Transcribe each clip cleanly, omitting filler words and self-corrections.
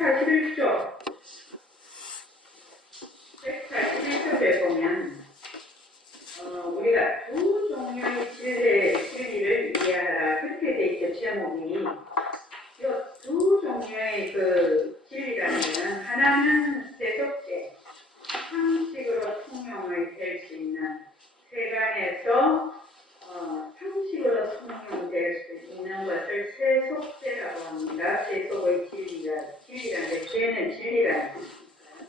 141쪽 141쪽에 보면 우리가 두 종류의 진리를 이해하라 그렇게 돼 있죠. 제목이. 이 두 종류의 그 진리라는 것은 하나는 세속제, 상식으로 통용이 될 수 있는 세간에서 상식으로 통용될 수 있는 것을 세속제라고 합니다. 세속의 진리라는데 죄는 진리라는 뜻이니까요.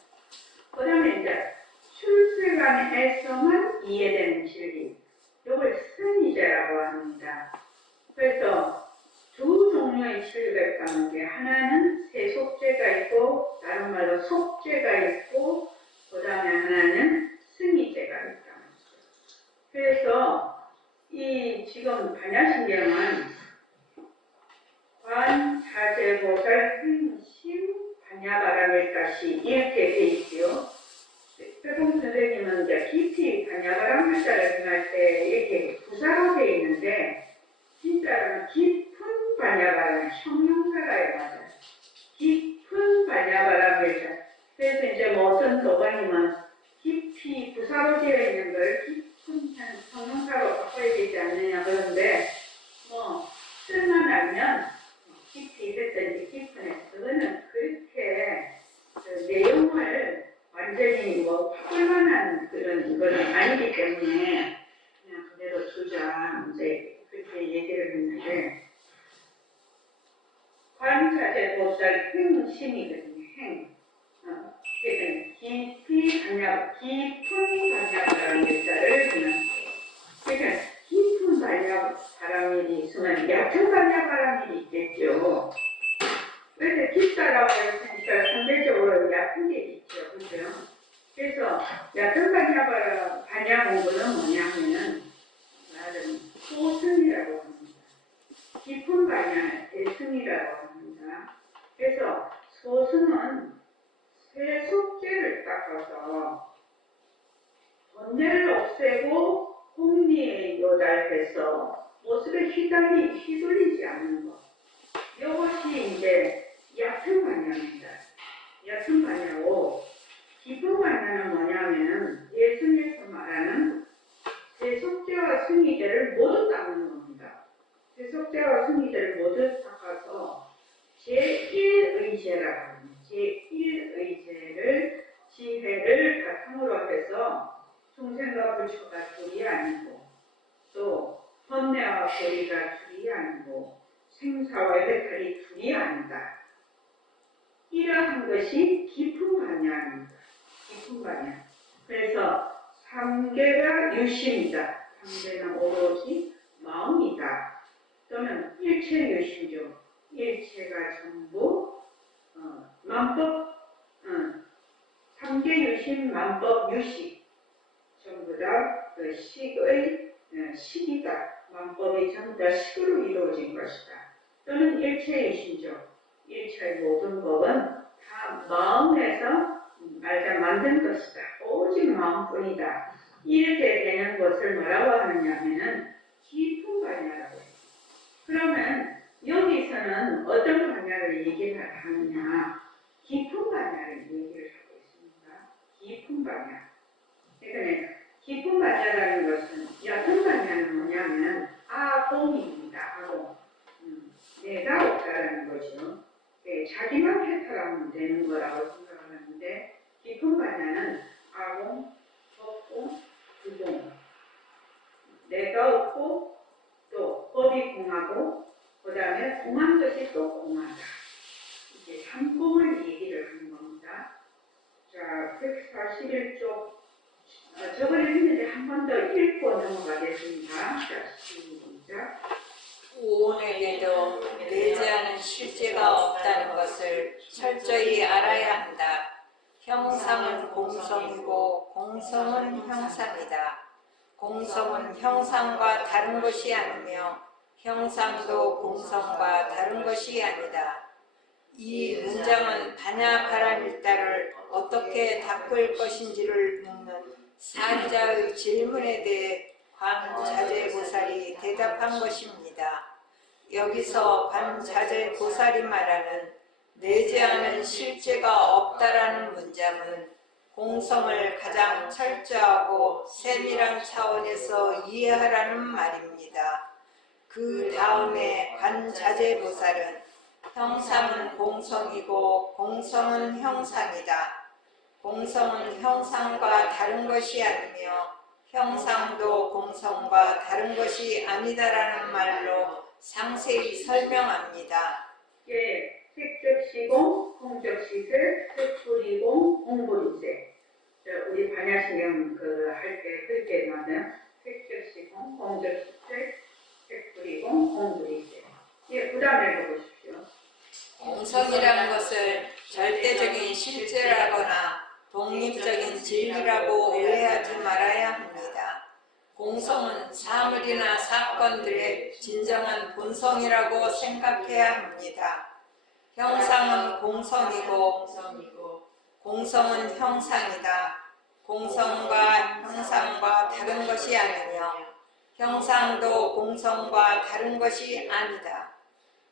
그 다음에 이제 출세간에서만 이해되는 진리, 이걸 승리제라고 합니다. 그래서 두 종류의 진리가 있다는 게 하나는 세속제가 있고 다른 말로 속제가 있고 그 다음에 하나는 승리제가 있다는 거죠. 그래서 이 지금 반야신경은 관자재보살 행심 반야바람일까시 이렇게 돼 있고요. 최공 선생님은 이제 깊이 반야바람 한자를 전할 때 이렇게 부사로 되어 있는데 진짜로는 깊은 반야바람, 형용사가요, 맞아요. 깊은 반야바람을. 그래서 이제 뭐 어떤 도가님은 깊이 부사로 되어 있는 걸 깊은 형용사로 바꿔야 되지 않느냐 그런데 뭐 쓸만 하면 깊이 했든지 깊은 했 그거는 그렇게 그 내용을 완전히 뭐 바꿀 만한 그런 거는 아니기 때문에 그냥 그대로 두자 이제 그렇게 얘기를 했는데 관자재보살 행심이거든요. 행. 그러니까 깊은 반야바람 일자를 그냥 그러니까 깊은 반야바람일이 있으면 얕은 반야바람일이 있겠죠. 그래서 깊다라고 했으니까 상대적으로 얕은 게 있죠. 그죠? 그래서 얕은 반야 공부는 뭐냐면은 나름 소승이라고 합니다. 깊은 반야의 승이라고 합니다. 그래서 소승은 세속죄를 닦아서 번뇌를 없애고 공리에 요달해서 모습에 휘둘리지 않는 것. 이것이 이제 얕은 반야입니다. 얕은 반야고 깊은 반야는 뭐냐면 예수님께서 말하는 세속죄와 승리죄를 모두 닦는 겁니다. 세속죄와 승리죄를 모두 닦아서 제1의제라고 합니다. 제1의제를 지혜를 바탕으로 해서 중생과 불처가 둘이 아니고 또 번뇌와 고리가 둘이 아니고 생사와 해탈이 둘이 아니다. 이러한 것이 깊은 반야입니다. 깊은 반야. 그래서 삼계가 유심이다. 삼계는 오로지 마음이다. 또는 일체 유심이죠. 일체가 전부 만법, 삼계 유심, 만법 유식 전부 다 그 식의 식이다. 만법이 전부 다 식으로 이루어진 것이다. 또는 일체 유심이죠. 일체의 모든 법은 다 마음에서 알자 만든 것이다. 오직 마음뿐이다. 이렇게 되는 것을 뭐라고 하느냐면은 깊은 반야라고 해요. 그러면 여기서는 어떤 반야를 얘기를 하느냐? 깊은 반야를 얘기를 하고 있습니다. 깊은 반야. 그러니까 깊은 반야라는 것은 얕은 반야는 뭐냐면 아공입니다. 아공. 내가 없다라는 거죠. 자기만 해탈하면 되는 거라고 생각하는데 깊은 반야는 아공, 법공, 부공. 내가 없고 또 법이 공하고 그 다음에 공한 것이 또 공하다. 이제 삼공을 얘기를 하는 겁니다. 자, 141쪽 저번에 했는데 한 번 더 읽고 넘어가겠습니다. 자, 시작. 우온에게도 내재하는 실제가 없다는 것을 철저히 알아야 한다. 형상은 공성이고 공성은 형상이다. 공성은 형상과 다른 것이 아니며 형상도 공성과 다른 것이 아니다. 이 문장은 반야바람일다를 어떻게 닦을 것인지를 묻는 사자의 질문에 대해 관자재보살이 대답한 것입니다. 여기서 관자재보살이 말하는 내재하는 실제가 없다라는 문장은 공성을 가장 철저하고 세밀한 차원에서 이해하라는 말입니다. 그 다음에 관자재보살은 형상은 공성이고 공성은 형상이다. 공성은 형상과 다른 것이 아니며 형상도 공성과 다른 것이 아니다라는 말로 상세히 설명합니다. 예, 색적시공, 공적시세, 색불이공, 공불이세. 우리 반야신경 할 때 그렇게 나와요. 색적시공, 공적시세, 색불이공, 공불이세. 예, 부담을 해보십시오. 공성이라는 것을 절대적인 실제라거나 독립적인 진리라고 오해하지 말아야 합니다. 공성은 사물이나 사건들의 진정한 본성이라고 생각해야 합니다. 형상은 공성이고 공성은 형상이다. 공성과 형상과 다른 것이 아니며 형상도 공성과 다른 것이 아니다.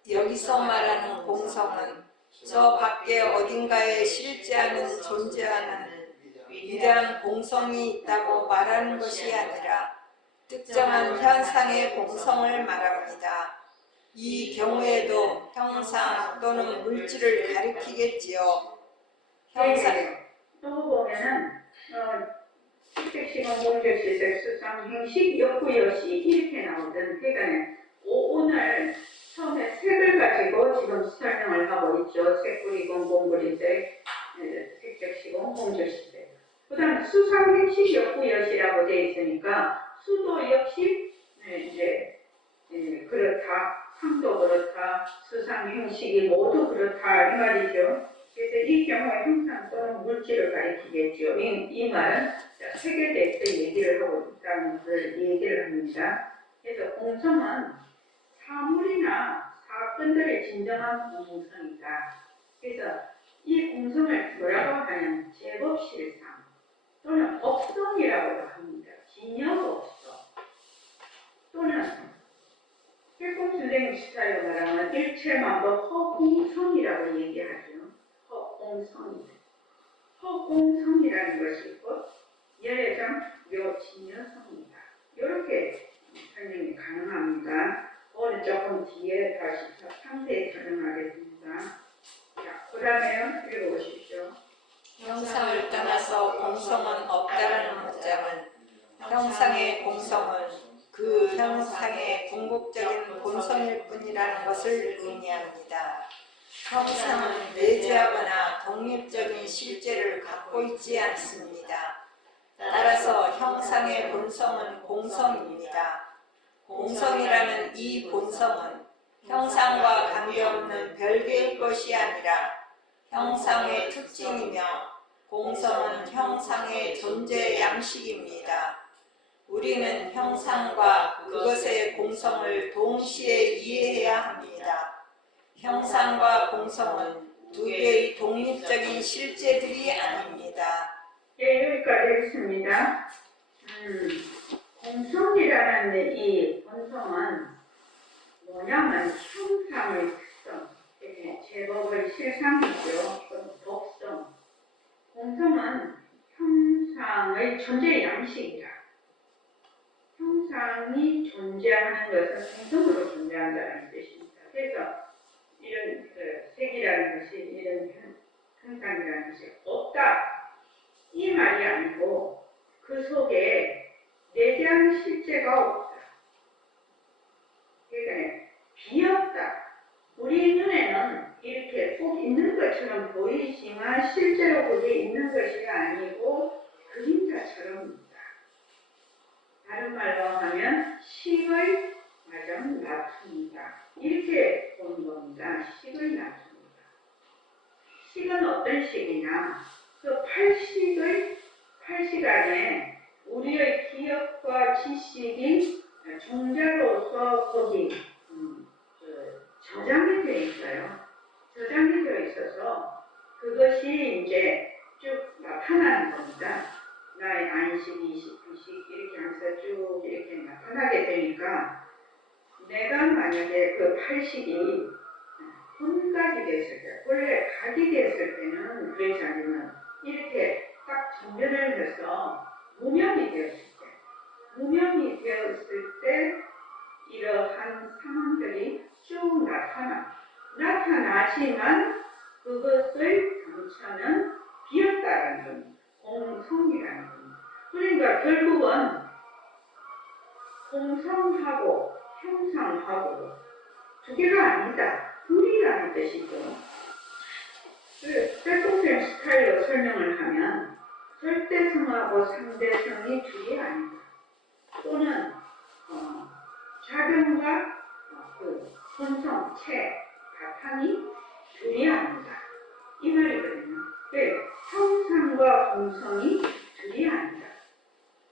여기서 말하는 공성은 저 밖에 어딘가에 실제하는 존재하는 위대한 공성이 있다고 말하는 것이 아니라 특정한 현상의 공성을 말합니다. 이 경우에도 형상 또는 물질을 가리키겠지요. 형상. 또 보면은 식색시공, 공적시세, 수상, 행식, 역구여시 이렇게 나오던 그러니까 오늘 처음에 색을 가지고 지금 설명을 하고 있죠. 색불이공, 공불이색, 색적시공, 공적시세. 그 다음에 수상, 행식, 역구여시라고 되어 있으니까 수도 역시 이제 그렇다. 상도 그렇다, 수상 행식이 모두 그렇다 이 말이죠. 그래서 이 경우에 형상 또는 물질을 가리키겠죠. 이 말은 색에 대해서 얘기를 하고 있다는 것을 얘기를 합니다. 그래서 공성은 사물이나 사건들의 진정한 공성이다. 그래서 이 공성을 뭐라고 하냐면 제법실상 또는 법성이라고도 합니다. 진여법성 또는 필공 선생님 스타일로 말하면 일체만법 허공성이라고 얘기하죠. 허공성이다. 허공성이라는 것이 있고 열애정 묘진여성이다. 이렇게 설명이 가능합니다. 오늘 조금 뒤에 다시 상세히 설명하겠습니다. 자, 그 다음에 읽어보십시오. 형상을 떠나서 공성은 없다라는 문장은 형상의 공성은 그 형상의 궁극적인 본성일 뿐이라는 것을 의미합니다. 형상은 내재하거나 독립적인 실제를 갖고 있지 않습니다. 따라서 형상의 본성은 공성입니다. 공성이라는 이 본성은 형상과 관계없는 별개의 것이 아니라 형상의 특징이며 공성은 형상의 존재 양식입니다. 우리는 형상과 그것의 공성을 동시에 이해해야 합니다. 형상과 공성은 두 개의 독립적인 실제들이 아닙니다. 예, 여기까지 하겠습니다. 공성이라는 이 본성은 뭐냐면 형상의 특성, 제법의 실상이죠. 법성. 공성은 형상의 존재 양식이다. 형상이 존재하는 것은 공성으로 존재한다는 뜻입니다. 그래서 이런 색이라는 것이 이런 형상이라는 것이 없다. 이 말이 아니고 그 속에 내재하는 실제가 없다. 그러니까 비었다. 우리 눈에는 이렇게 꼭 있는 것처럼 보이지만 실제로 그게 있는 것이 아니고 그림자처럼 있다. 다른 말로 하면 식의 마정 나툼이다. 이렇게 보는 겁니다. 식의 나툼이다. 식은 어떤 식이냐? 그 팔식 안에 우리의 기억과 지식이 종자로서 거기 저장이 되어 있어요. 저장이 되어 있어서 그것이 이제 쭉 나타나는 겁니다. 나의 안식, 이식, 비식 이렇게 하면서 쭉 이렇게 나타나게 되니까 내가 만약에 그 팔식이 혼각이 됐을 때 원래 권리자님은 이렇게 딱 정면을 해서 무명이 되었을 때 이러한 상황들이 쭉 나타나지만 그것을 당처는 비었다는 겁니다. 공성이라는 겁니다. 그러니까 결국은 공성하고 형상하고 두 개가 아니다. 둘이라는 뜻이죠. 셀프쌤 스타일로 설명을 하면 절대성하고 상대성이 둘이 아니다. 또는 작용과 그 본성, 바탕이 둘이 아니다. 이 말이거든요. 형상과 공성이 둘이 아니다.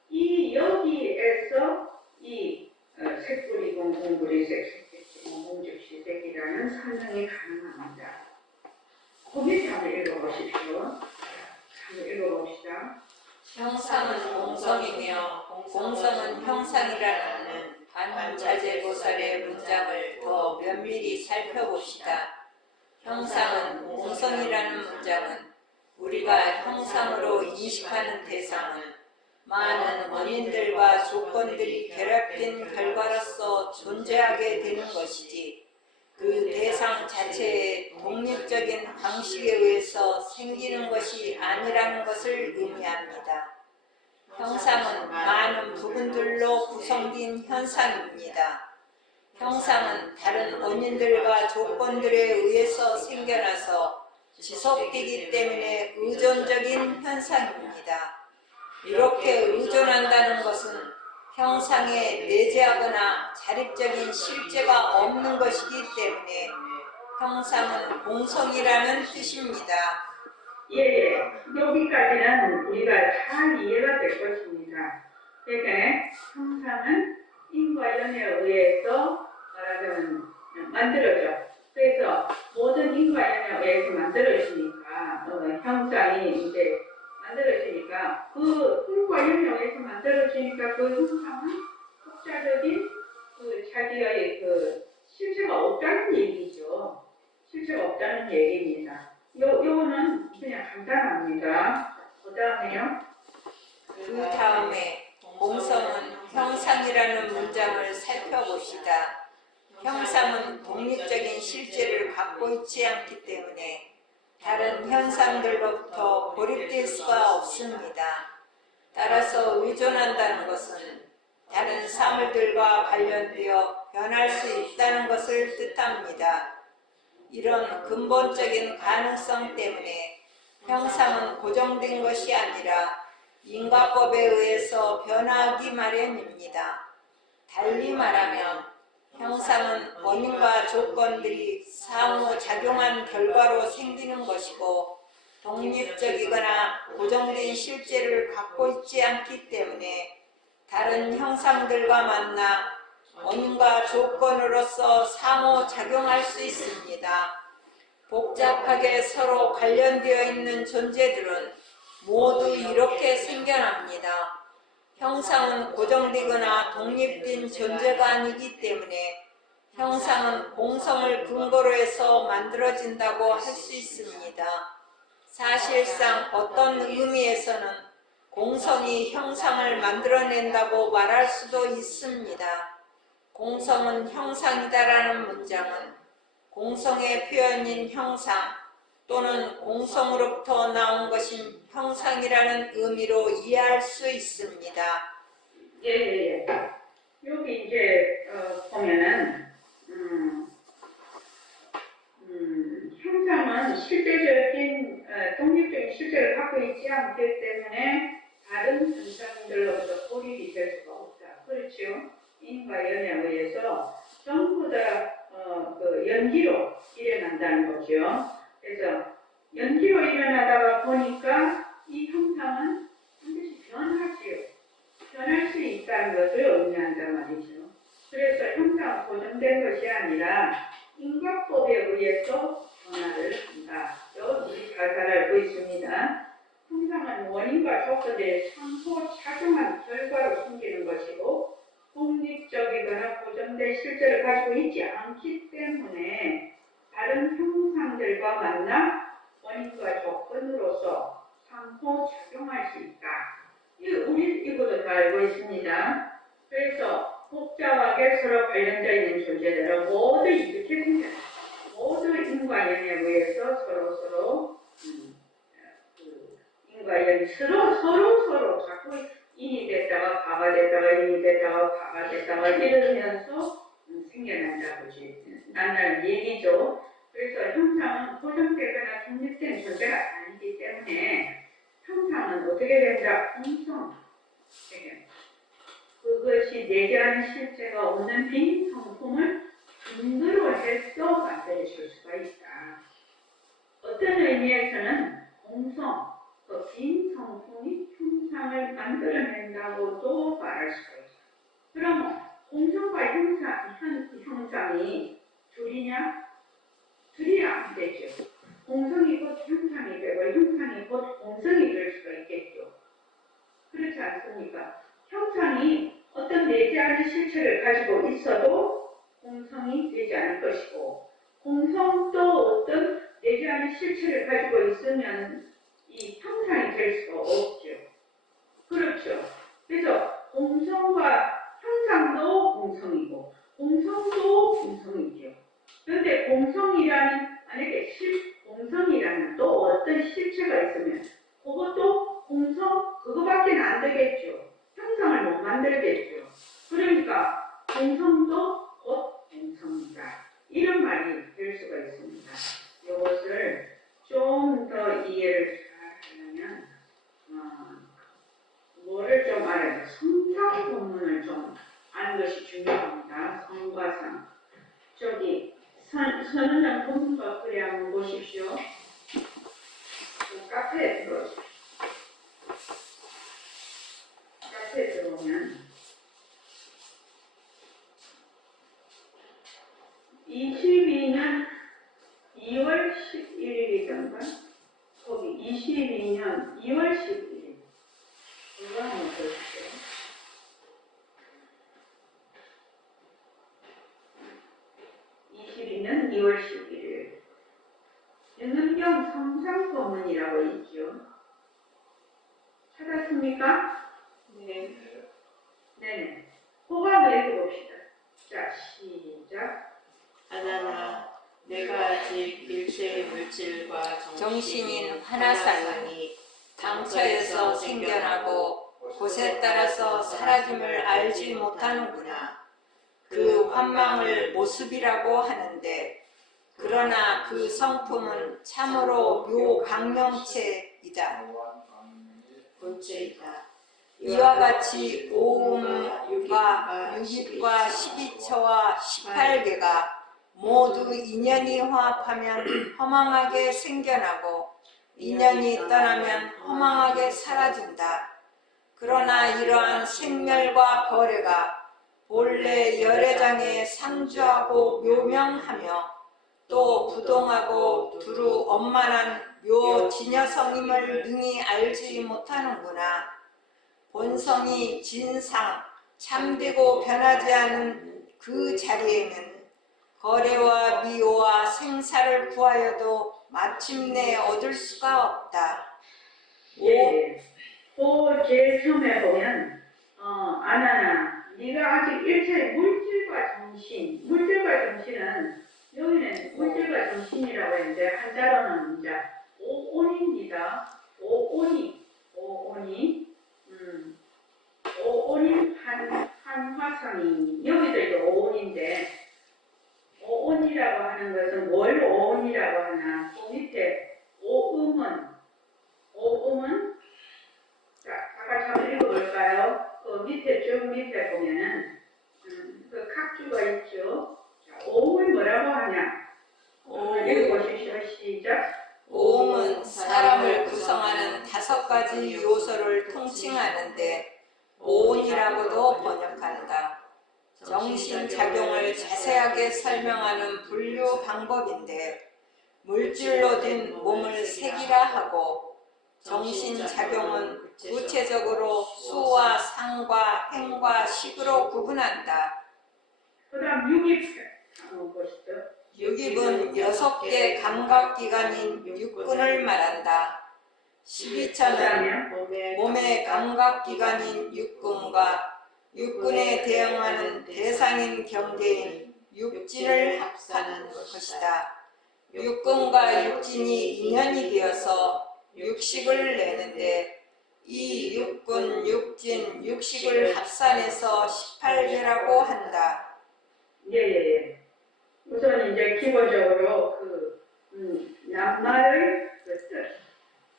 이 여기에서 이 색불이공 공불이색 공즉시색이라는 설명이 가능합니다. 거기 한번 읽어보십시오. 한번 읽어봅시다. 형상은 공성이며 공성은 형상이라는 반자재보살의 문장을 더 면밀히 살펴봅시다. 형상은 공성이라는 문장은 우리가 형상으로 인식하는 대상은 많은 원인들과 조건들이 결합된 결과로서 존재하게 되는 것이지 그 대상 자체의 독립적인 방식에 의해서 생기는 것이 아니라는 것을 의미합니다. 형상은 많은 부분들로 구성된 현상입니다. 형상은 다른 원인들과 조건들에 의해서 생겨나서 지속되기 때문에 의존적인 현상입니다. 이렇게 의존한다는 것은 형상에 내재하거나 자립적인 실제가 없는 것이기 때문에 형상은 공성이라는 뜻입니다. 예. 여기까지는 우리가 잘 이해가 될 것입니다. 그러니까 형상은 인과 연에 의해서 말하자면 만들어져. 그래서 모든 인과 연에 의해서 만들어지니까 형상이 이제 만들어지니까 그 인과 연에 의해서 만들어지니까 그 형상은 독자적인 그 자기의 그 실체가 없다는 얘기죠. 실체가 없다는 얘기입니다. 요거는 그냥 간단합니다. 그 다음에요. 그 다음에 공성은 형상이라는 문장을 살펴봅시다. 형상은 독립적인 실제를 갖고 있지 않기 때문에 다른 현상들로부터 고립될 수가 없습니다. 따라서 의존한다는 것은 다른 사물들과 관련되어 변할 수 있다는 것을 뜻합니다. 이런 근본적인 가능성 때문에 형상은 고정된 것이 아니라 인과법에 의해서 변화하기 마련입니다. 달리 말하면 형상은 원인과 조건들이 상호작용한 결과로 생기는 것이고 독립적이거나 고정된 실제를 갖고 있지 않기 때문에 다른 형상들과 만나 원인과 조건으로서 상호작용할 수 있습니다. 복잡하게 서로 관련되어 있는 존재들은 모두 이렇게 생겨납니다. 형상은 고정되거나 독립된 존재가 아니기 때문에 형상은 공성을 근거로 해서 만들어진다고 할 수 있습니다. 사실상 어떤 의미에서는 공성이 형상을 만들어낸다고 말할 수도 있습니다. 공성은 형상이다라는 문장은 공성의 표현인 형상 또는 공성으로부터 나온 것인 형상이라는 의미로 이해할 수 있습니다. 예. 여기 이제 보면은 형상은 실제적인 독립적인 실제를 갖고 있지 않기 때문에 다른 현상들로부터 고립이 될 수가 없다. 그렇죠? 인과 연에 의해서 전부 다 그 연기로 일어난다는 거죠. 그래서 연기로 일어나다가 보니까 이 형상은 반드시 변하지요. 변할 수 있다는 것을 의미한단 말이죠. 그래서 형상은 고정된 것이 아니라 인과법에 의해서 변화를 한다. 우리 잘 알고 있습니다. 형상은 원인과 조건에 상호작용한 결과로 생기는 것이고 독립적이거나 고정된 실제를 가지고 있지 않기 때문에 다른 형상들과 만나 원인과 조건으로 알고 있습니다. 그래서 복잡하게 서로 관련되어 있는 존재들은 모두 이렇게 생겨요. 모두 인과연에 의해서 서로 인과연이 서로 자꾸 인이 됐다가 과가 됐다가 인이 됐다가 과가 됐다가 이러면서 난다는 얘기죠. 그래서 형상은 고정되거나 중립된 존재가 아니기 때문에 형상은 어떻게 된다? 공성. 그것이 내재하는 실체가 없는 빈 성품을 근거로 해서 만들어줄 수가 있다. 어떤 의미에서는 공성, 그 빈 성품이 형상을 만들어낸다고도 말할 수가 있다. 그러면 공성과 형상이 둘이냐? 둘이 안 되죠. 공성이 곧 형상이 되고 형상이 곧 공성이 될 수가 있겠죠. 그렇지 않습니까? 형상이 어떤 내재하는 실체를 가지고 있어도 공성이 되지 않을 것이고 공성도 어떤 내재하는 실체를 가지고 있으면 이 형상이 될 수가 없죠. 그렇죠. 그래서 공성과 형상도 공성이고 공성도 공성이죠. 그런데 만약에 공성이라는 또 어떤 실체가 있으면 그것도 공성 그거밖에 안 되겠죠. 형상을 못 만들겠죠. 그러니까 공성도 곧 공성이다. 이런 말이 될 수가 있습니다. 이것을 좀 더 이해를 잘 하려면 뭐를 좀 알아야 돼. 성상 본문을 좀 아는 것이 중요합니다. 성과 상. 선언장 본문과 글에 한번 보십시오. 카페에 들어오십시오. 카페에 들어오면 22년 2월 11일이던가 거기 22년 2월 11일 그거 한번 보십시오. 22년 2월 11일 윤은경 성상법문이라고 있죠. 찾았습니까? 네. 네네. 호감을 읽어봅시다. 자, 시작. 하나나 내가 아직 일체의 물질과 정신인 하나상이 당처에서 생겨나고 곳에 따라서 사라짐을 알지 못하는구나. 그 환망을 모습이라고 하는데 그러나 그 성품은 참으로 묘강명체이다. 본체이다. 이와 같이 오음과 유깃과 12처와 18개가 모두 인연이 화합하면 허망하게 생겨나고 인연이 떠나면 허망하게 사라진다. 그러나 이러한 생멸과 거래가 본래 열애장에 상주하고 묘명하며 또 부동하고 두루 엄만한 묘진여성임을 능히 알지 못하는구나. 본성이 진상, 참되고 변하지 않은 그 자리에는 거래와 미호와 생사를 구하여도 마침내 얻을 수가 없다. 예. 그 제일 처음에 보면 아나나 네가 아직 일체 물질과 정신은 여기는 물질과 정신이라고 했는데 한자로는 이제 오온입니다. 오온이 한화성이 여기도 이제 오온인데 오온이라고 하는 것은 뭘 오온이라고 하나? 그 밑에 오음은 자, 아까 한번 읽어볼까요? 그 밑에 보면은 그 각주가 있죠. 자, 오음을 뭐라고 하냐? 읽어보십시오. 시작. 오음은 사람을 구성하는 5가지 요소를 통칭하는데 오온이라고도 번역한다. 정신작용을 자세하게 설명하는 분류 방법인데 물질로 된 몸을 색이라 하고 정신작용은 구체적으로 수와 상과 행과 식으로 구분한다. 그 다음 유깁 한번 보시죠. 유깁은 6개 감각기관인 육근을 말한다. 12처는 몸의 감각기관인 육근과 육근에 대응하는 대상인 경계인 육진을 합하는 것이다. 육근과 육진이 인연이 되어서 육식을 내는데 이 육근, 육진, 육식을 합산해서 18개라고 한다. 예. 우선 이제 기본적으로 낱말의 뜻,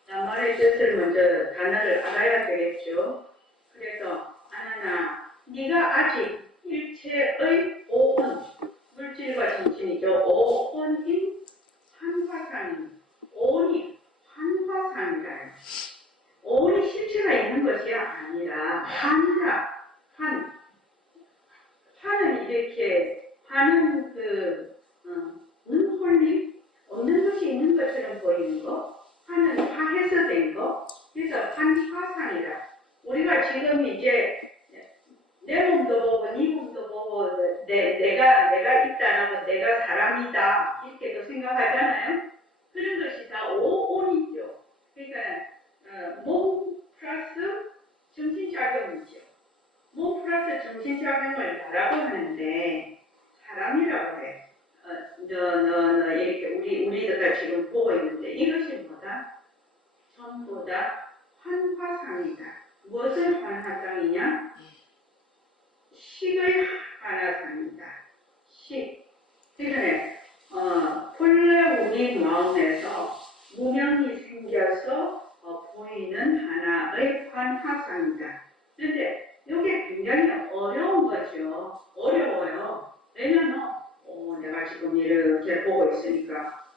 낱말의 뜻을 먼저 단어를 알아야 되겠죠. 그래서 아나나, 네가 아직 일체의 오온, 물질과 정신이죠. 오온인 환화상, 오온이 환화상이다. 오온이 실체가 있는 것이 아니라 환이다. 환은 이렇게 환은 운홀림 없는 것이 있는 것처럼 보이는 거, 환은 화해서 된 거, 그래서 환화상이다. 우리가 지금 이제 내 몸도 보고 네 몸도 보고 내가 있다라고 내가 사람이다 이렇게도 생각하잖아요. 그런 것이 다 오온이죠. 그러니까 몸 플러스 정신작용이죠. 몸 플러스 정신작용을 뭐라고 하는데 사람이라고 해. 너 이렇게 우리가 지금 보고 있는데 이것이 뭐다? 전부 다 환화상이다. 무엇을 환화상이냐? 식의 환화상이다. 식. 그러니까 본래 우리 마음에서 무명이 생겨서 보이는 하나의 환화상이다. 그런데 이게 굉장히 어려운 거죠. 어려워요. 왜냐면 내가 지금 이렇게 보고 있으니까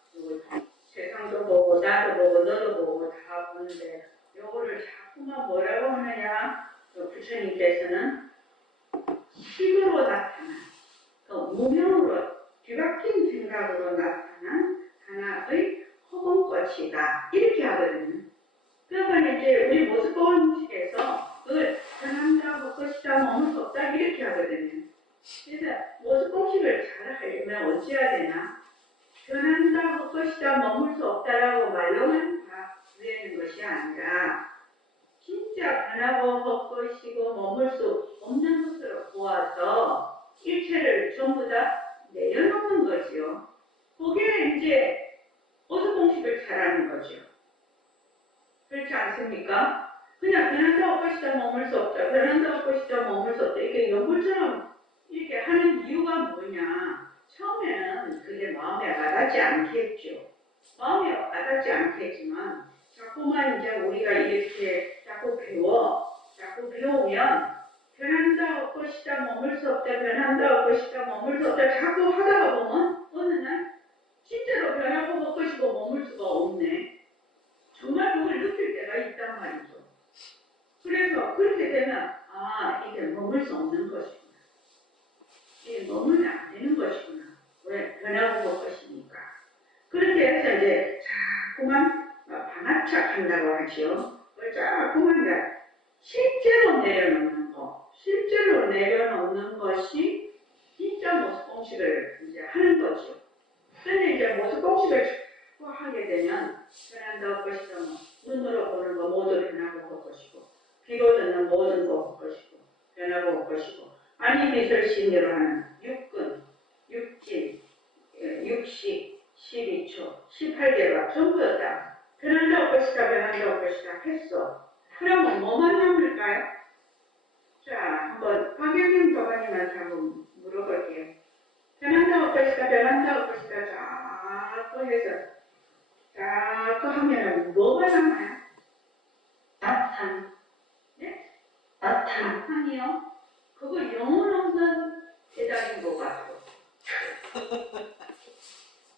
세상도 보고 나도 보고 너도 보고 다 보는데 이거를 자꾸만 뭐라고 하느냐? 부처님께서는 식으로 나타난 무명으로 뒤바뀐 생각으로 나타난 하나의 허공꽃이다. 이렇게 하거든요. 그러니까 이제 우리 모습공식에서 그걸 변한다, 할 것이다, 머물 수 없다 이렇게 하거든요. 그래서 모습공식을 잘 하려면 어찌 해야 되나? 변한다, 할 것이다, 머물 수 없다라고 말로만 다 구해는 것이 아니라 진짜 변하고 할 것이고 머물 수 없는 것으로 보아서 일체를 전부 다 내려놓는 거지요. 그게 이제 모습공식을 잘하는 거죠. 그렇지 않습니까? 그냥 변한다 할 것이다 머물 수 없다. 변한다 할 것이다 머물 수 없다. 이게 연불처럼 이렇게 하는 이유가 뭐냐. 처음에는 그게 마음에 와닿지 않겠죠. 마음에 와닿지 않겠지만 자꾸만 이제 우리가 이렇게 자꾸 배우면 변한다 할 것이다 머물 수 없다. 변한다 할 것이다 머물 수 없다. 자꾸 하다가 보면 어느 날 진짜로 변하고 할 것이고 머물 수가 없네. 정말 그걸 느낄 때가 있단 말이죠. 그래서 그렇게 되면 이게 머물 수 없는 것이구나. 이게 머물면 안 되는 것이구나. 왜? 변하고 볼 것이니까. 그렇게 해서 이제 자꾸만 방아착한다고 하죠. 그걸 자꾸만 실제로 내려놓는 거. 실제로 내려놓는 것이 진짜 모습공식을 이제 하는 거죠. 근데 이제 모습공식을 하게 되면 변한다 할 것이다. 눈으로 보는 거 모두 변하고 볼 것이고 귀로 듣는 모든 거 볼 것이고 변하고 볼 것이고 아니 미술 신대로 하는 육근, 육진, 육식, 12초, 18개가 전부 다 변한다 할 것이다. 변한다 할 것이다 했어. 그러면 뭐만 남을까요? 자, 한번 박영님 도가님한테 한번 물어볼게요. 변한다 할 것이다. 변한다 할 것이다. 자꾸 해서 자꾸 하면은 뭐가 남아요? 나탄. 네? 나탄이요? 그거 영혼 없는 대답인 것 같고.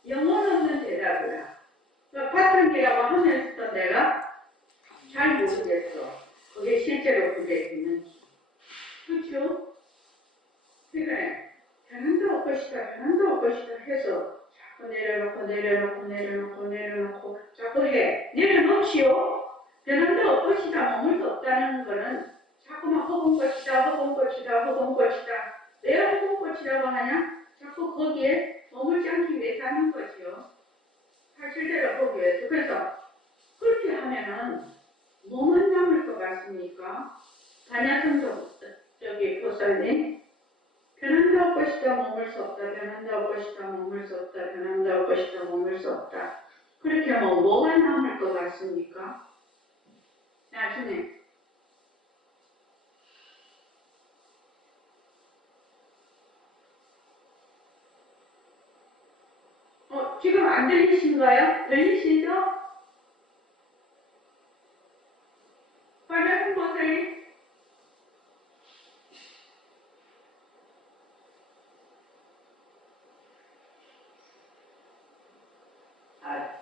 영혼 없는 대답이야. 바탕기라고 하면서 내가 잘 모르겠어. 그게 실제로 그게 있는지. 그렇죠? 그러니까 변한다 할 것이다. 변한다 할 것이다 해서 자꾸 내려놓고 자꾸 해. 내려놓지요. 변한다 할 것이다. 머물 수 없다는 거는 자꾸만 허공꽃이다. 왜 허공꽃이라고 하냐? 자꾸 거기에 머물지 않기 위해서 하는 거지요. 사실대로 보기 위해서. 그래서 그렇게 하면은 뭐만 남을 것 같습니까? 반야성도 저기 보살님 변한다 할 것이다 머물 수 없다 변한다 할 것이다 머물 수 없다 변한다 할 것이다 머물 수 없다 그렇게 하면 뭐가 남을 것 같습니까? 나중에 지금 안 들리신가요? 들리시죠? 반야성 보살님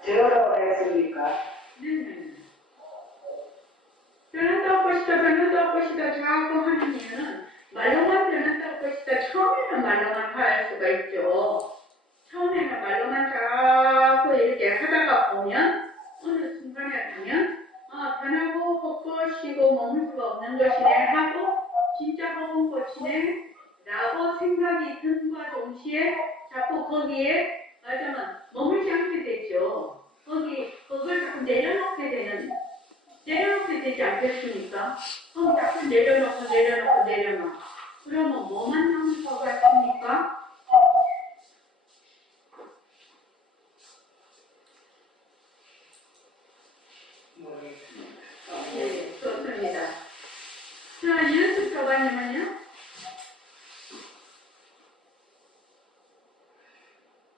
들으라고 했습니까? 네네. 변한다고 것이다, 변한다고 것이다, 자꾸 하는 이유는 말로만 변한다고 것이다. 처음에는 말로만 할 수가 있죠. 처음에는 말로만 자꾸 이렇게 하다가 보면 어느 순간에 가면 변하고 헛것이고 머물 수가 없는 것이네 하고 진짜 허공 것이네 라고 생각이 든과 동시에 자꾸 거기에 맞으면 머물지 않게 되죠. 그걸 자꾸 내려놓게 되지 않겠습니까? 그럼 자꾸 내려놓고. 그러면 뭐만 남을 것 같습니까? 네, 좋습니다. 자, 이은숙 교관님은요?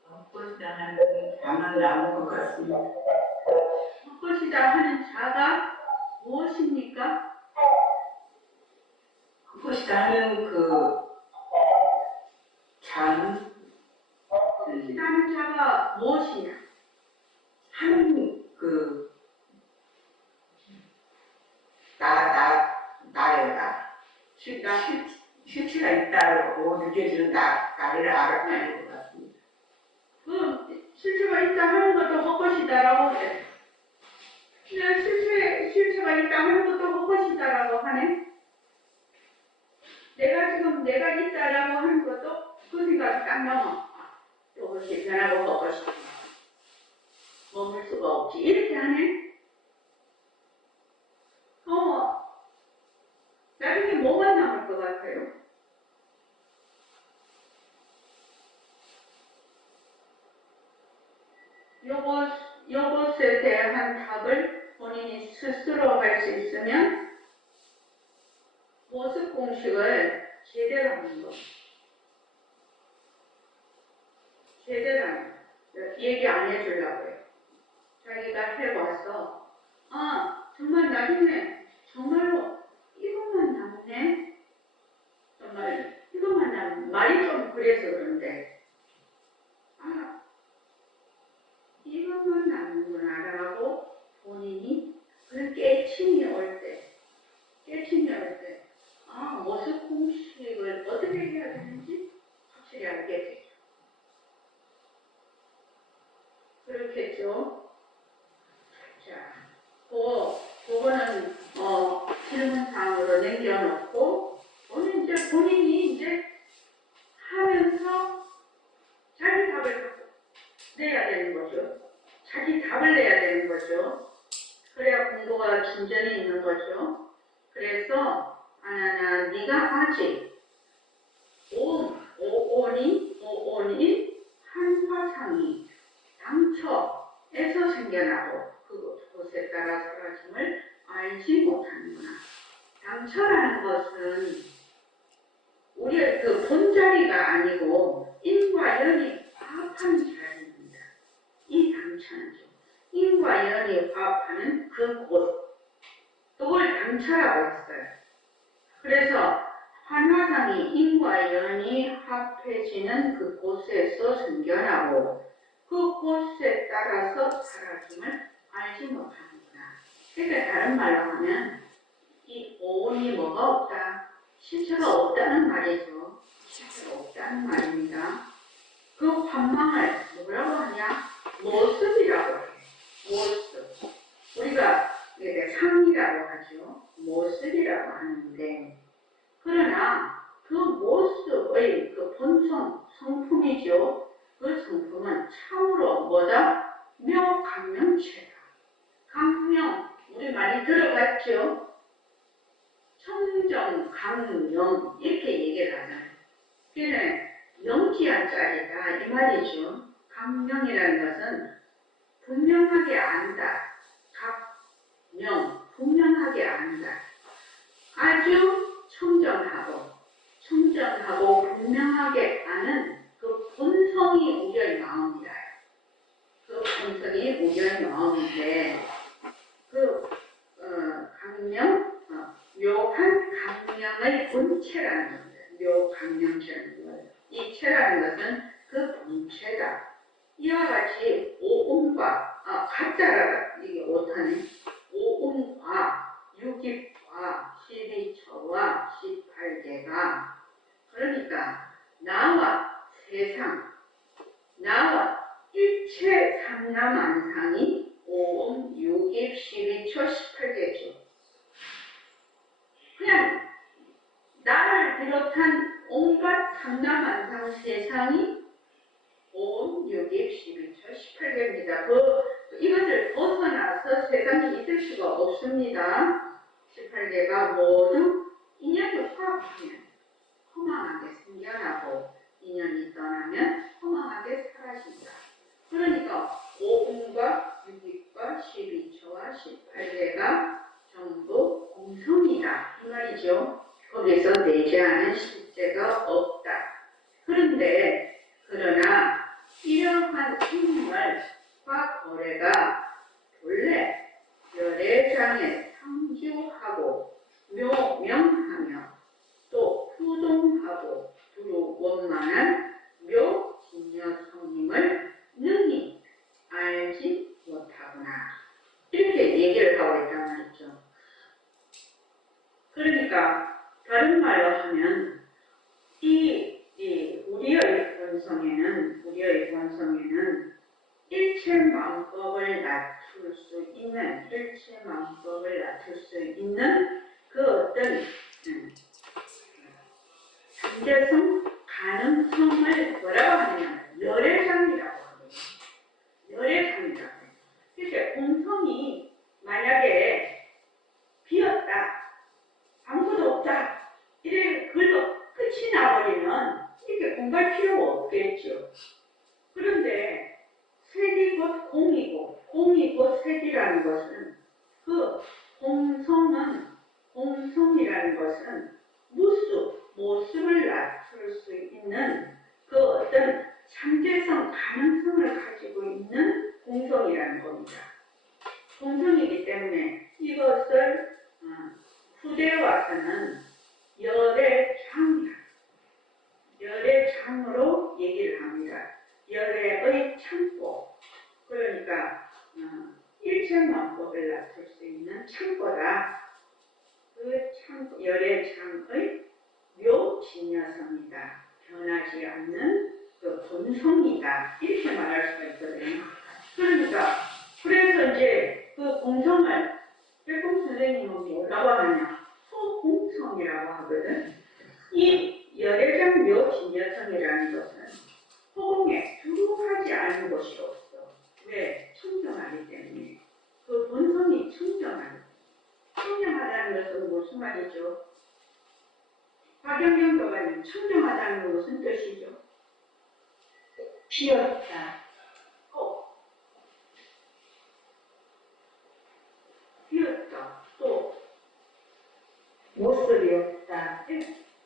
헛것이다 하는 자만 남은 것 같습니다. 헛것이다 하는 자가 무엇입니까? 헛것이다 하는 그 자는 헛것이다 하는 자가 무엇이냐? 하는 그 나예요, 나. 실체가 있다고 느껴지는 나를 알아내는 것 같습니다. 그 실체가 있다 하는 것도 헛것이다라고 해. 그냥 실체가 있다 하는 것도 헛것이다라고 하네. 내가 있다라고 하는 것도 그 생각이 딱 넘어. 이것이 변하고 헛것이다. 머물 수가 없지. 이렇게 하네. 나중에 뭐가 남을 것 같아요? 요것에 대한 답을 본인이 스스로 할 수 있으면 모습 공식을 제대로 하는 거. 제대로 하는 거. 얘기 안 해주려고요. 자기가 해봤어. 정말 나중에 정말로 이것만 남네? 정말 이것만 남네. 말이 좀 그래서 그런데 이것만 남는구나라고 본인이 그런 깨침이 올 때 모습 공식을 어떻게 해야 되는지 확실히 알게 되죠. 그렇겠죠. 자, 그거는 질문상으로 남겨놓고 본인이 이제 하면서 자기 답을 내야 되는 거죠. 자기 답을 내야 되는 거죠. 그래야 공부가 진전이 있는 거죠. 그래서 네가 아직 오온인 한화상이 당처에서 생겨나고 그곳에 따라 사라짐을 알지 못하는구나. 당처라는 것은 우리의 그 본자리가 아니고 인과 연이 화합하는 자리입니다. 이 당처는 인과 연이 화합하는 그 곳. 그걸 당처라고 했어요. 그래서 한화상이 인과 연이 합해지는 그 곳에서 생겨나고 그 곳에 따라서 사라짐을 알지 못하는구나. 그러니까 다른 말로 하면 이 오온이 뭐가 없다? 실체가 없다는 말이죠. 실체가 없다는 말입니다. 그 환망을 뭐라고 하냐? 모습이라고 해. 모습. 우리가 상이라고 하죠. 모습이라고 하는데 그러나 그 모습의 그 본성, 성품이죠. 그 성품은 참으로 뭐다? 묘강명체다. 강명, 우리 많이 들어봤죠? 청정, 강명, 이렇게 얘기를 하잖아요. 그게 명기한자리다, 이 말이죠. 강명이라는 것은 분명하게 안다. 각명, 분명하게 안다. 아주 청정하고 분명하게 아는 그 본성이 우리의 마음이다. 그 본성이 우리의 마음인데 강명, 묘한 강명의 본체라는 겁니다. 묘강명체라는 거예요. 이 체라는 것은 그 본체다. 이와 같이 오음과 가짜라 이게 오타네. 오음과 유깁과 12처와 18개가 그러니까 나와 세상, 나와 일체 삼라만상이 오음, 유깁, 12처, 18개죠. 그냥 나를 비롯한 온갖 삼라만상 세상이 오음, 유깁, 12처, 18개입니다. 이것을 벗어나서 세상이 있을 수가 없습니다. 18개가 모두 인연이 화합하면 허망하게 생겨나고 인연이 떠나면 허망하게 사라진다. 그러니까 오음과 유깁과 12처와 18개가 전부 공성이다 이 말이죠. 거기서 내재하는 실제가 없다. 그러나 이러한 생물과 거래가 본래 열애장에 상주하고 묘명하며 또 후동하고 두루 원만한 묘진여성임을 능히 알지 못하구나. 이렇게 얘기를 하고 있단 말이죠. 그러니까 다른 말로 하면 우리의 본성에는 일체만법을 낮출 수 있는 그 어떤 잠재성, 가능성을 뭐라고 하느냐, 열애장이라고 하거든요. 열애장이라고 해요. 그러니까 공성이 만약에 비었다, 아무것도 없다, 이래 그걸로 끝이 나버리면 이렇게 공부할 필요가 없겠죠. 그런데 색이 곧 공이고 공이 곧 색이라는 것은 그 공성이라는 것은 모습을 낮출 수 있는 그 어떤 잠재성, 가능성을 가지고 있는 공성이라는 겁니다. 공성이기 때문에 이것을 후대에 와서는 열애장으로 얘기를 합니다. 열애의 창고, 그러니까 일체만법을 낮출 수 있는 창고다. 그 열애장의 묘진여성이다. 변하지 않는 그 본성이다. 이렇게 말할 수가 있거든요. 그래서 이제 그 공성을 백공 선생님은 뭐라고 하냐? 허공성이라고 하거든. 이 열애장 묘진여성이라는 것은 허공에 두루하지 않은 것이 없어. 왜? 청정하기 때문에. 그 본성이 청정하다는 것은 무슨 말이죠? 박영경 교관님, 청정하다는 건 무슨 뜻이죠? 비었다. 비었다. 또 모습이 없다.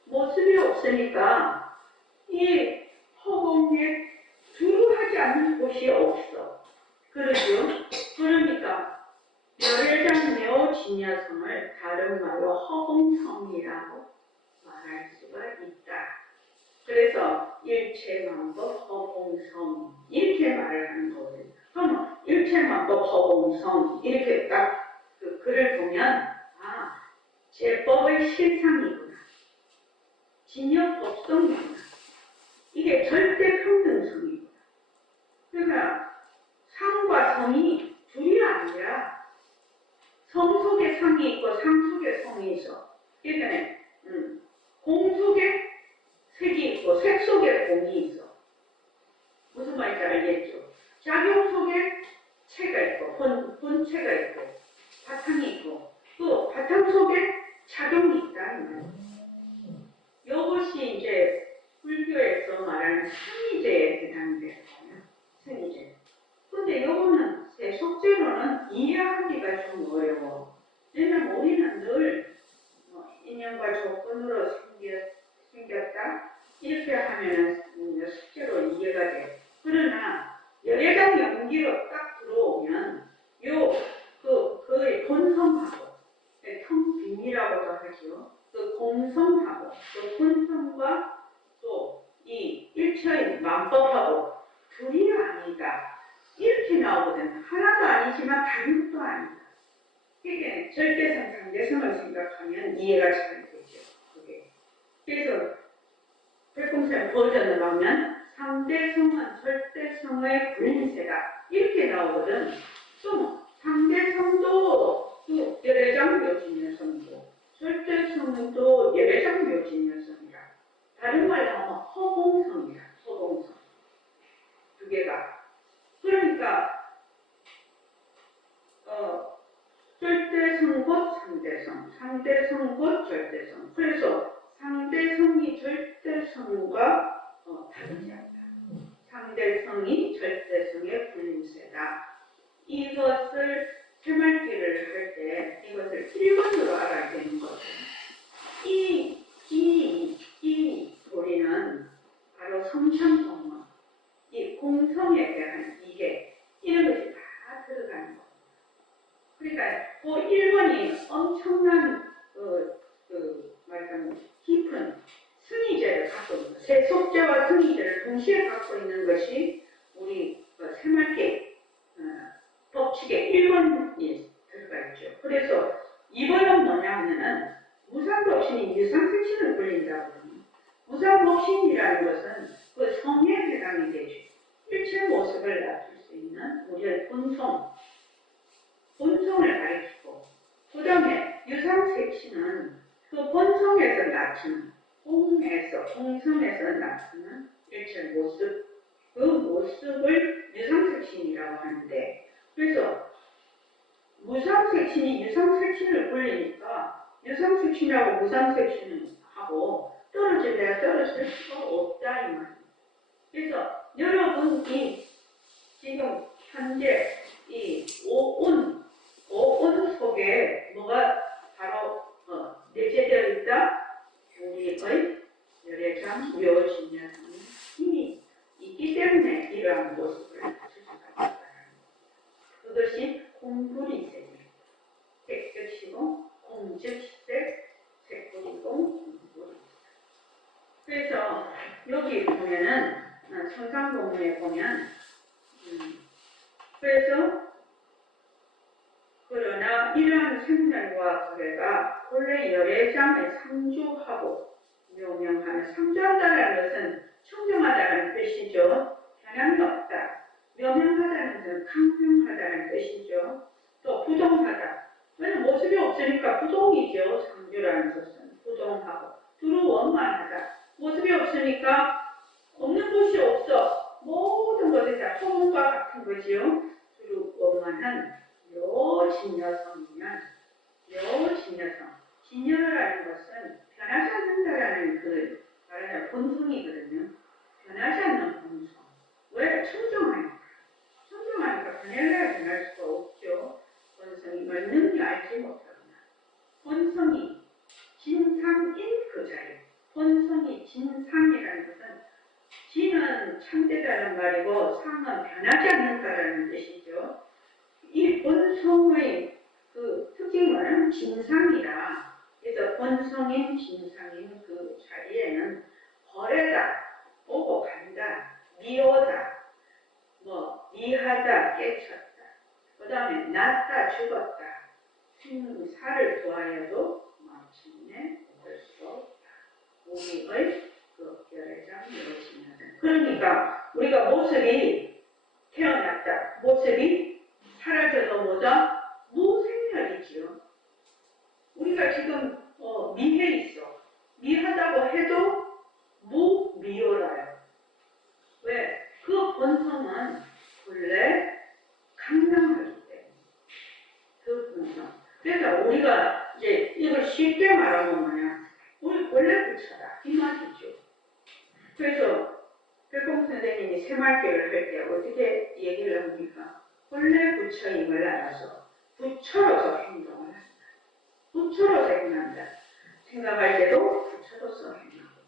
모습이 없으니까 이 허공에 두루하지 않는 곳이 없어. 그러죠? 그러니까 열애장 묘진여성을 다른 말로 허공성이라고 말할 수가 있다. 그래서 일체만법 허공성 이렇게 말을 하는 거거든요. 그럼 일체만법 허공성 이렇게 딱 그 글을 보면 제법의 실상이구나. 진여법성이구나. 이게 절대 평등성이구나. 그러니까 상과 성이 둘이 아니라 성 속에 상이 있고 상 속에 성이 있어. 그러니까 공 속에 색이 있고 색 속에 공이 있어. 무슨 말인지 알겠죠? 작용 속에 체가 있고 본체 본체가 있고 바탕이 있고 또 바탕 속에 작용이 있다 이 말이에요. 이것이 이제 불교에서 말하는 승리제에 해당되거든요. 승리제. 근데 이거는 제 속죄로는 이해하기가 좀 어려워. 왜냐면 우리는 늘 인연과 조건으로 생겼다 이렇게 하면은 숙제로 이해가 돼. 그러나 열애장 연기로 딱 들어오면 그의 본성하고 통빈이라고도 하죠. 그 공성하고 또 본성과 또 이 일처인 만법하고 둘이 아니다 이렇게 나오거든. 하나도 아니지만 다른 것도 아니다. 이게 절대성, 상대성을 생각하면 이해가 잘 되죠. 그게. 그래서 백공산 버전을 하면 상대성은 절대성의 불림세다 이렇게 나오거든. 또 상대성도 또 열애장 묘진여성이고 절대성도 열애장 묘진여성이라. 다른 말로 하면 허공성이야. 허공성. 두 개가. 그러니까 절대성 곧 상대성, 상대성 곧 절대성. 그래서 상대성이 절대성과 다르지 않다. 상대성이 절대성의 불림세다. 이것을 새말기를 할 때 이것을 1번으로 알아야 되는 거죠. 이 도리는 바로 성상공원, 이 공성에 대한 이해, 이런 것이 다 들어가는 거예요. 그러니까 그 1번이 엄청난 말하자면 깊은 승의제를 갖고 있는 것, 세속제와 승의제를 동시에 갖고 있는 것이 우리 새말기 법칙의 1번이 들어가 있죠. 그래서 2번은 뭐냐면은 무상법신이 유상색신을 불린다고 하거든요. 무상법신이라는 것은 그 성에 해당이 되죠. 일체 모습을 나타낼 수 있는 우리의 본성을 가리키고, 그 다음에 유상색신은 그 본성에서 나타나는 공성에서 나타나는 일체 모습, 그 모습을 유상색신이라고 하는데, 그래서 무상색신이 유상색신을 불리니까 유상색신하고 무상색신하고 떨어질래야 떨어질 수가 없다 이 말이에요. 그래서 여러분이 지금 현재 이 오운 속에 뭐가 바로 내재되어 있다? 우리의 열애장 묘진여성의 힘이 있기 때문에 이러한 모습을 추진하겠다. 그것이 공불이세요. 색즉시고 공즉색, 색불이고 공불이세. 그래서 여기 보면은 성상공문에 보면 그래서 그러나 이러한 생멸과 거래가 본래 열애장을 상주하고 묘명하는, 상주한다는 것은 청정하다는 뜻이죠. 변함이 없다. 묘명하다는 것은 강평하다는 뜻이죠. 또 부동하다. 왜냐면 모습이 없으니까 부동이죠. 상주라는 것은 부동하고. 두루 원만하다. 모습이 없으니까 없는 것이 없어. 모든 것이 다 소문과 같은 거지요. 두루 원만한 묘진여성이면 묘진여성. 진여라는 것은 변하지 않는다라는 그 말하자면 본성이거든요. 변하지 않는 본성. 왜? 청정하니까. 청정하니까 변할래야 변할 수가 없죠. 본성이 맞는지 알지 못하구나. 본성이 진상인 그 자리. 본성이 진상이라는 것은 진은 참되다는 말이고 상은 변하지 않는다라는 뜻이죠. 이 본성의 그 특징은 진상이라. 그래서 본성인 진상인 그 자리에는 거래다, 오고 간다, 미오다, 미하다, 깨쳤다, 그 다음에 낳다, 죽었다, 생사를 도하여도 마침내 얻을 수 없다. 우리의 그 열애장 묘진여성. 그러니까 우리가 모습이 태어났다, 모습이 사라져도 뭐다? 무생멸이지요. 우리가 지금 미해 있어. 미하다고 해도 무미호라요. 왜? 그 본성은 본래 강명하기 때문에. 우리가 이제 이걸 쉽게 말하면 뭐냐, 우리 원래 부처다 이 말이죠. 그래서 백공 선생님이 새말귀를 할 때 어떻게 얘기를 합니까? 본래 부처임을 알아서 부처로서 행동을 한다. 부처로서 행한다. 생각할 때도 부처로서 행하고,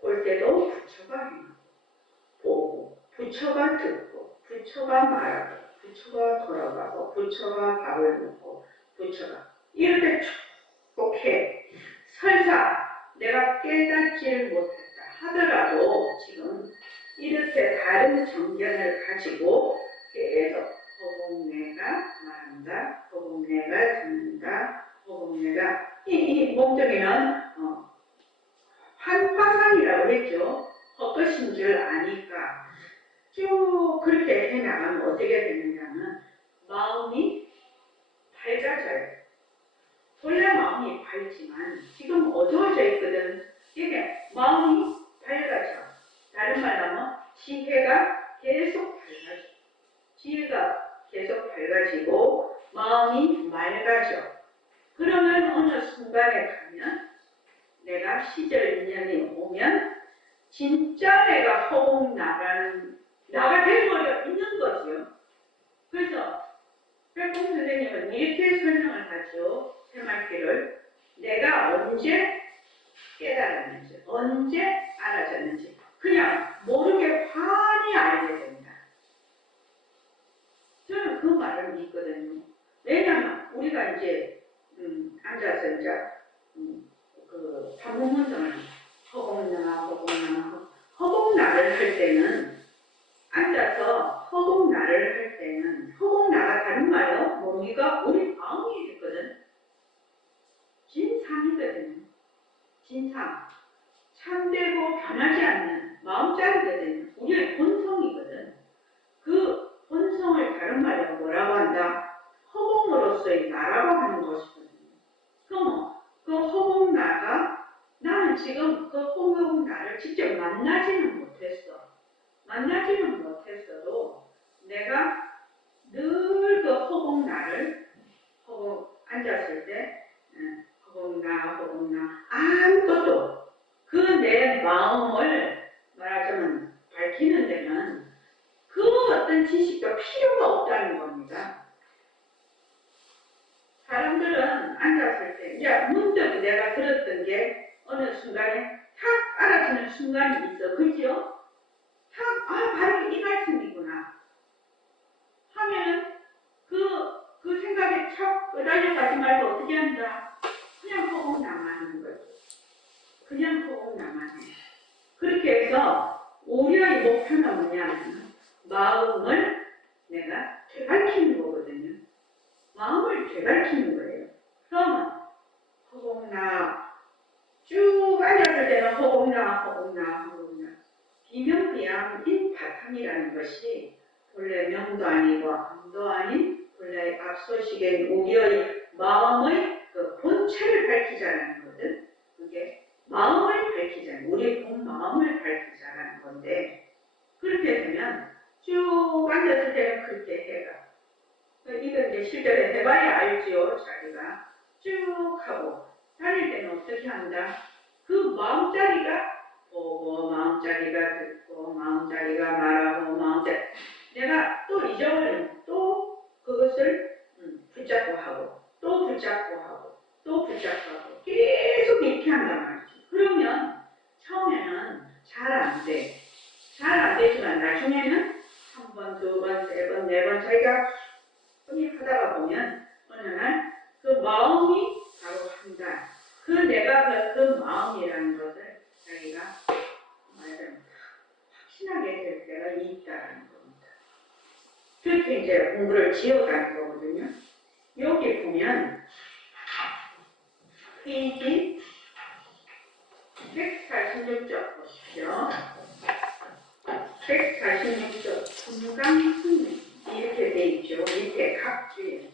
볼 때도 부처가 행하고, 보고, 부처가 듣고, 부처가 말하고, 부처가 걸어가고, 부처가 밥을 먹고, 부처가 이렇게 쭉 해. 설사 내가 깨닫지를 못했다 하더라도 지금 이렇게 다른 정견을 가지고 계속 허공내가 말한다, 허공내가 듣는다, 허공내가 이 몸뚱이는 환화상이라고 했죠. 헛것인 줄 아니까 쭉 그렇게 해나가면 어떻게 되느냐면 마음이 밝아져요. 원래 마음이 밝지만 지금 어두워져 있거든. 이게 마음이 밝아져. 다른 말로 하면 지혜가 계속 밝아져. 지혜가 계속 밝아지고 마음이 맑아져. 그러면 어느 순간에 가면 내가 시절 인연이 오면 진짜 내가 허공 나가 되어버려 있는 거죠. 그래서 백공 선생님은 이렇게 설명을 하죠. 새말귀를 내가 언제 깨달았는지, 언제 알아졌는지 그냥 모르게 환히 알게 된다. 저는 그 말을 믿거든요. 왜냐하면 우리가 이제 앉아서 이제 그 반문문성을 허공나를 할 때는 앉아서 허공나를 할 때는 허공나가 다른 말이요. 뭡니까? 우리 마음이 있거든. 진상이거든요. 진상. 참되고 변하지 않는 마음자리거든요. 우리의 본성이거든. 그 본성을 다른 말로 뭐라고 한다? 허공으로서의 나라고 하는 것이거든요. 그럼 그 허공나가 나는 지금 그 허공나를 직접 만나지는 못했어. 만나지는 못했어도 내가 늘 그 허공나를 앉았을 때 허공나 아무것도 그 내 마음을 말하자면 밝히는 데는 그 어떤 지식도 필요가 없다는 겁니다. 사람들은 앉았을 때 이제 문득 내가 들었던 게 어느 순간에 탁 알아지는 순간이 있어. 그죠? 바로 이 말씀이구나 하면은 그 생각에 척 끌달려가지 말고 어떻게 한다? 그냥 허공나만 하는 거지. 그냥 허공나만 해. 그렇게 해서 우리의 목표는 뭐냐면 마음을 내가 되밝히는 거거든요. 마음을 되밝히는 거예요. 그러면 허공나 쭉 앉았을 때는 허공나 비명비양인 바탕이라는 것이 본래 명도 아니고 암도 아닌 본래 앞서시된 우리의 마음의 그 본체를 밝히자는 거거든. 그게 마음을 밝히자는, 우리 본 마음을 밝히자는 건데, 그렇게 되면 쭉 앉았을 때는 그렇게 해가. 이건 이제 실제로 해봐야 알지요. 자기가 쭉 하고 다닐 때는 어떻게 한다? 그 마음자리가 보고 마음자리가 듣고 마음자리가 말하고 내가 또 잊어버리면 또 그것을 붙잡고 하고 또 붙잡고 하고 또 붙잡고 하고 계속 이렇게 한단 말이지. 그러면 처음에는 잘 안 돼. 잘 안 되지만 나중에는 한 번, 두 번, 세 번, 네 번 자기가 하다가 보면 어느 날 그 마음이 바로 한다. 그 내가 그 마음이라는 것을 자기가 말하자면 확신하게 될 때가 있다는 겁니다. 그렇게 이제 공부를 지어가는 거거든요. 여기 보면 페이지 146쪽 보십시오. 146쪽 금강승리 이렇게 돼 있죠. 밑에 각주에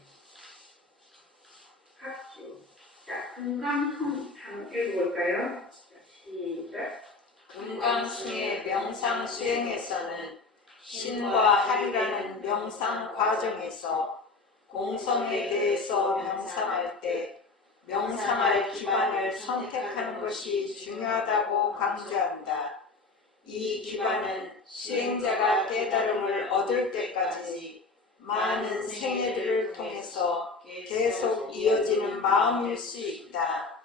각주. 자, 금강승 한번 읽어볼까요? 자, 시작. 금강승의 명상 수행에서는 신과 하리라는 명상 과정에서 공성에 대해서 명상할 때 명상할 기반을 선택하는 것이 중요하다고 강조한다. 이 기반은 수행자가 깨달음을 얻을 때까지 많은 생애들을 통해서 계속 이어지는 마음일 수 있다.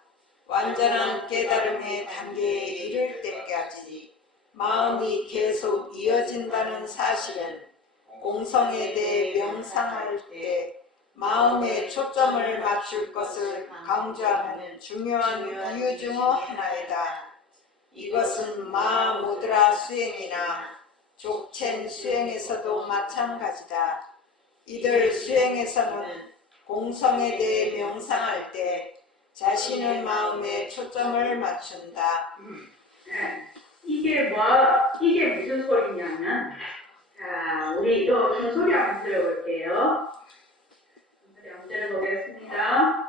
완전한 깨달음의 단계에 이를 때까지 마음이 계속 이어진다는 사실은 공성에 대해 명상할 때 마음에 초점을 맞출 것을 강조하는 중요한 이유 중 하나이다. 이것은 마하모드라 수행이나 족첸 수행에서도 마찬가지다. 이들 수행에서는 공성에 대해 명상할 때 자신의 마음에 초점을 맞춘다. 이게 무슨 소리냐면, 자, 우리 또 종소리 한번 들어볼게요. 종소리 한번 들어보겠습니다.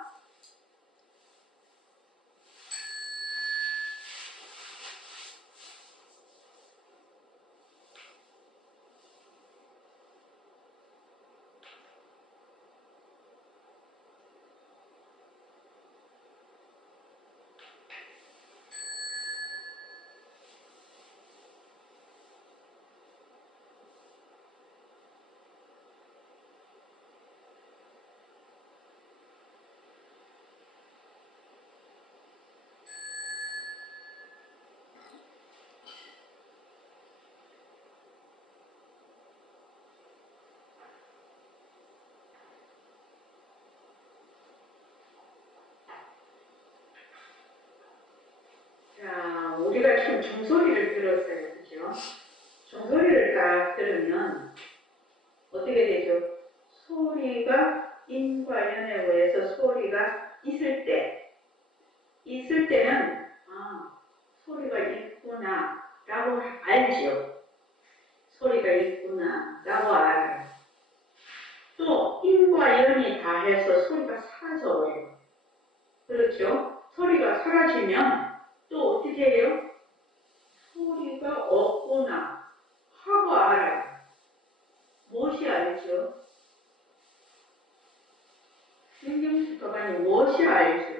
자, 우리가 지금 종소리를 들었어요. 그죠? 종소리를 딱 들으면 어떻게 되죠? 소리가 인과 연에 의해서 소리가 있을 때는 소리가 있구나 라고 알죠. 소리가 있구나 라고 알아요. 또 인과 연이 다해서 소리가 사라져버려요. 그렇죠? 소리가 사라지면 또 어떻게 해요? 소리가 없구나 하고 알아요. 무엇이 알죠? 신경수도관이 무엇이 알죠?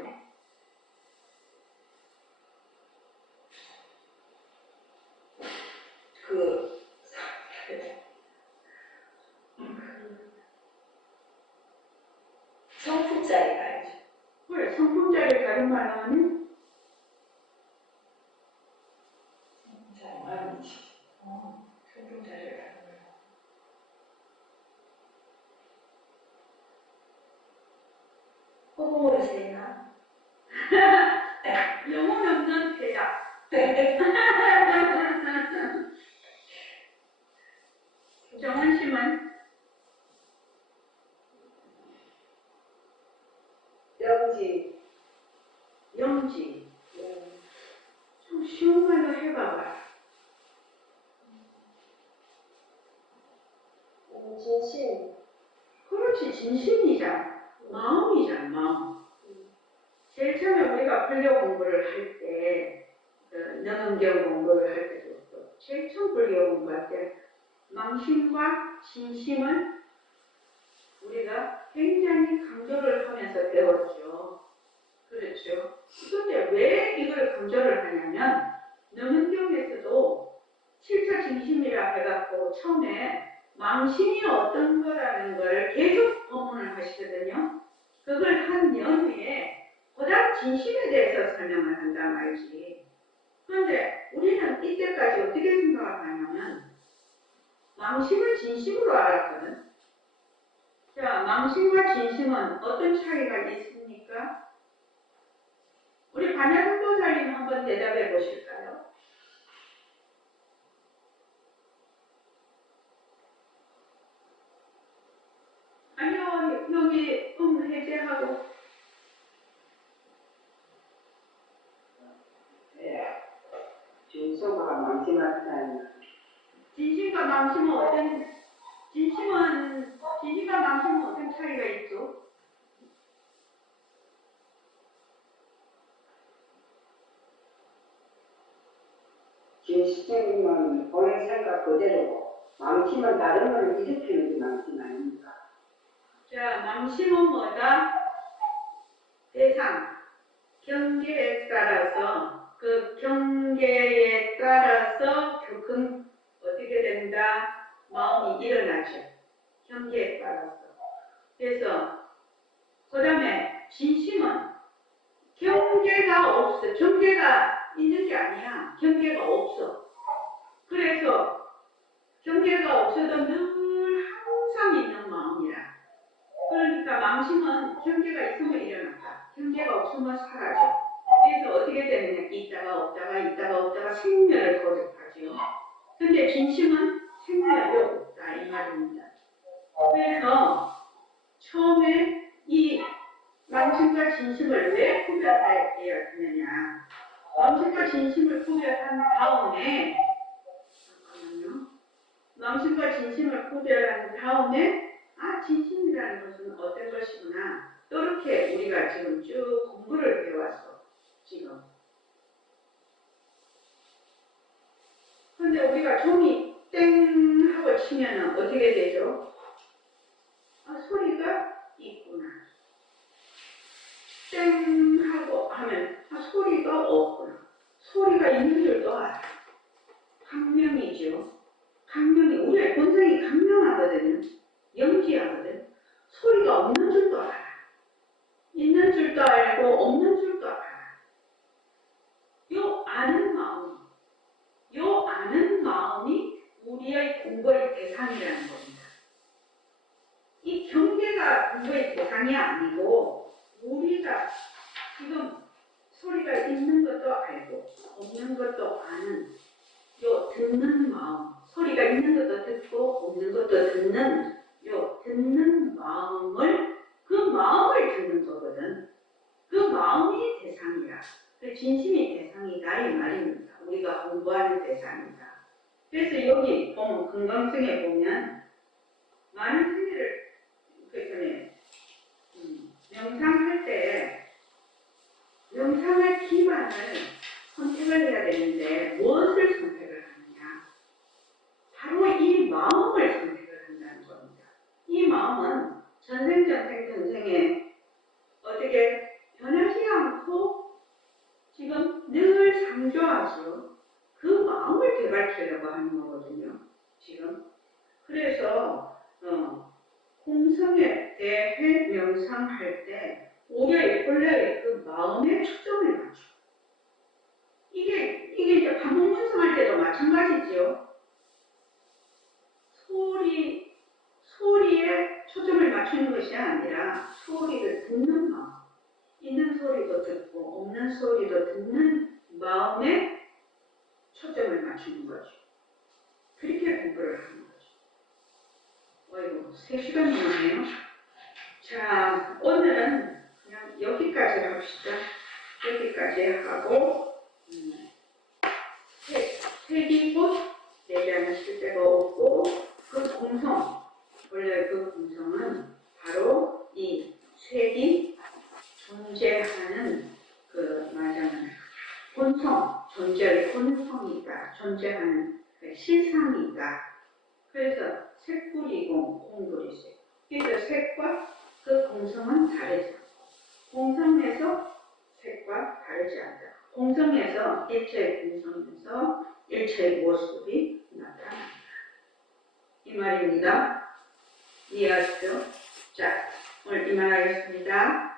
성품자리가 알죠. 그래, 성품자를 다른 말로 하면 성품자리를 다른 말로. 호흡으로 세나? 영혼 없는 대답. 정원 씨는 영지. 좀 쉬운 말로 해봐봐. 진심. 그렇지, 진심이잖아. 마음이잖아, 마음. 제일 처음에 우리가 불교 공부를 할 때, 능엄경 공부를 할 때도 제일 처음 불교 공부할 때 망심과 진심을 우리가 굉장히 강조를 하면서 배웠죠. 그렇죠. 그런데 왜 이걸 강조를 하냐면 능엄경에서도 7차 진심이라 해갖고 처음에 망심이 어떤 거라는 걸 계속 법문을 하시거든요. 그걸 한 연후에 고작 진심에 대해서 설명을 한단 말이지. 그런데 우리는 이때까지 어떻게 생각을 하냐면 망심을 진심으로 알았거든. 자, 망심과 진심은 어떤 차이가 있습니까? 우리 반야선보살님 한번 대답해 보실까요? 아니요, 여기 해제하고. 진심과 망심할 차이는 진심과 망심은 진심과 망심은 어떤 차이가 있죠? 진심은 본인 생각 그대로고 망심은 다른 걸 일으키는 게 망심 아닙니까? 자, 망심은 뭐다? 대상, 경계에 따라서 그 경계에 따라서 교금 어떻게 된다? 마음이 일어나죠. 경계에 따라서. 그래서 그 다음에 진심은 경계가 없어. 경계가 있는 게 아니야. 경계가 없어. 그래서 경계가 없어도 늘 항상 있는 마음이라. 그러니까 망심은 경계가 있으면 일어난다. 경계가 없으면 사라져. 그래서 어떻게 되느냐? 있다가 없다가 생멸을 거듭하죠. 근데 진심은 생멸이 없다 이 말입니다. 그래서 처음에 이 망심과 진심을 왜 구별해야 되느냐? 망심과 진심을 구별한 다음에 망심과 진심을 구별한 다음에 진심이라는 것은 어떤 것이구나. 이렇게 우리가 지금 쭉 공부를 해왔어. 지금. 근데 우리가 종이 땡 하고 치면은 어떻게 되죠? 소리가 있구나. 땡 하고 하면 소리가 없구나. 소리가 있는 줄도 알아. 강명이죠. 강명이 우리의 본성이 강명하거든요. 영지하거든. 소리가 없는 줄도 알아. 있는 줄도 알고 없는 줄도 알아. 요 아는 마음이 우리의 공부의 대상이라는 겁니다. 이 경계가 공부의 대상이 아니고 우리가 지금 소리가 있는 것도 알고 없는 것도 아는 요 듣는 마음, 소리가 있는 것도 듣고 없는 것도 듣는 요 듣는 마음을 그 마음을 듣는 거거든. 그 마음이 대상이야. 그 진심이 대상이다 이 말입니다. 우리가 공부하는 대상이다. 그래서 여기 보면 금강승에 보면 많은 생애를 명상할 때 명상할 기반을 선택을 해야 되는데 무엇을 선택을 하느냐? 바로 이 마음을 선택을 한다는 겁니다. 이 마음은 전생에 어떻게 변하지 않고 지금 늘 상조하죠. 그 마음을 개발하려고 하는 거거든요. 지금. 그래서 공성에 대해 명상할 때 우리의 본래의 그 마음에 초점을 맞춰. 이게 이제 반복 명상할 때도 마찬가지죠. 소리에 초점을 맞추는 것이 아니라 소리를 듣는 마음. 있는 소리도 듣고 없는 소리도 듣는 마음에 초점을 맞추는 거죠. 그렇게 공부를 하는 거죠. 어이구, 3시간 넘었네요. 자, 오늘은 그냥 여기까지 합시다. 여기까지 하고 색이꽃 얘기하면 쓸데가 없고 그 공성, 원래 그 공성은 바로 이 색이 존재하는 그 말하자면 본성, 존재의 본성이다. 존재하는 그 실상이다. 그래서 색불이공, 공불이색. 그래서 색과 그 공성은 다르지 않고 공성에서 색과 다르지 않다. 공성에서 일체의 공성에서 일체의 모습이 나타난다. 이 말입니다. 이해하시죠? 자, 오늘 이만하겠습니다.